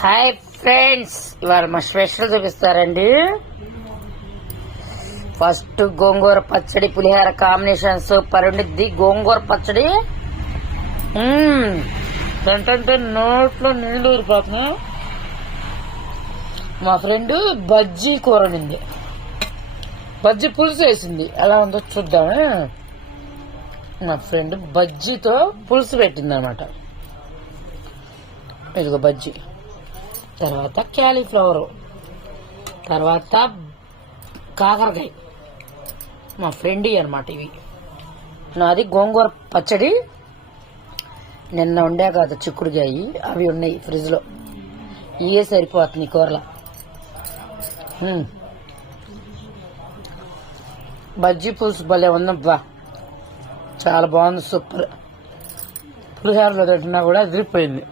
Hi friends, ఇవాళ మా special చూపిస్తారండి. ఫస్ట్ గోంగూర పచ్చడి పులిహార కాంబినేషన్ సూపర్ ఉండిద్ది. గోంగూర పచ్చడి ఏంటంటే నోట్లో నీళ్ళు ఊరిపోతున్నాయి. మా ఫ్రెండ్ బజ్జీ కూర వండింది, బజ్జీ పులుసు వేసింది. ఎలా ఉందో చూద్దామే. మా ఫ్రెండ్ బజ్జీతో పులుసు పెట్టింది అనమాట. ఇదిగో బజ్జీ, తర్వాత క్యాలీఫ్లవరు, తర్వాత కాకరకాయ. మా ఫ్రెండ్ అనమాట ఇవి. నాది గోంగూర పచ్చడి. నిన్న ఉండే కదా చిక్కుడుకాయ, అవి ఉన్నాయి ఫ్రిడ్జ్లో. ఇవే సరిపోతుంది కూరలో. బజ్జీ పులుసు భలే ఉందబ్బా, చాలా బాగుంది, సూపర్. పులిహోరలో తింటున్నా కూడా అదిరిపోయింది.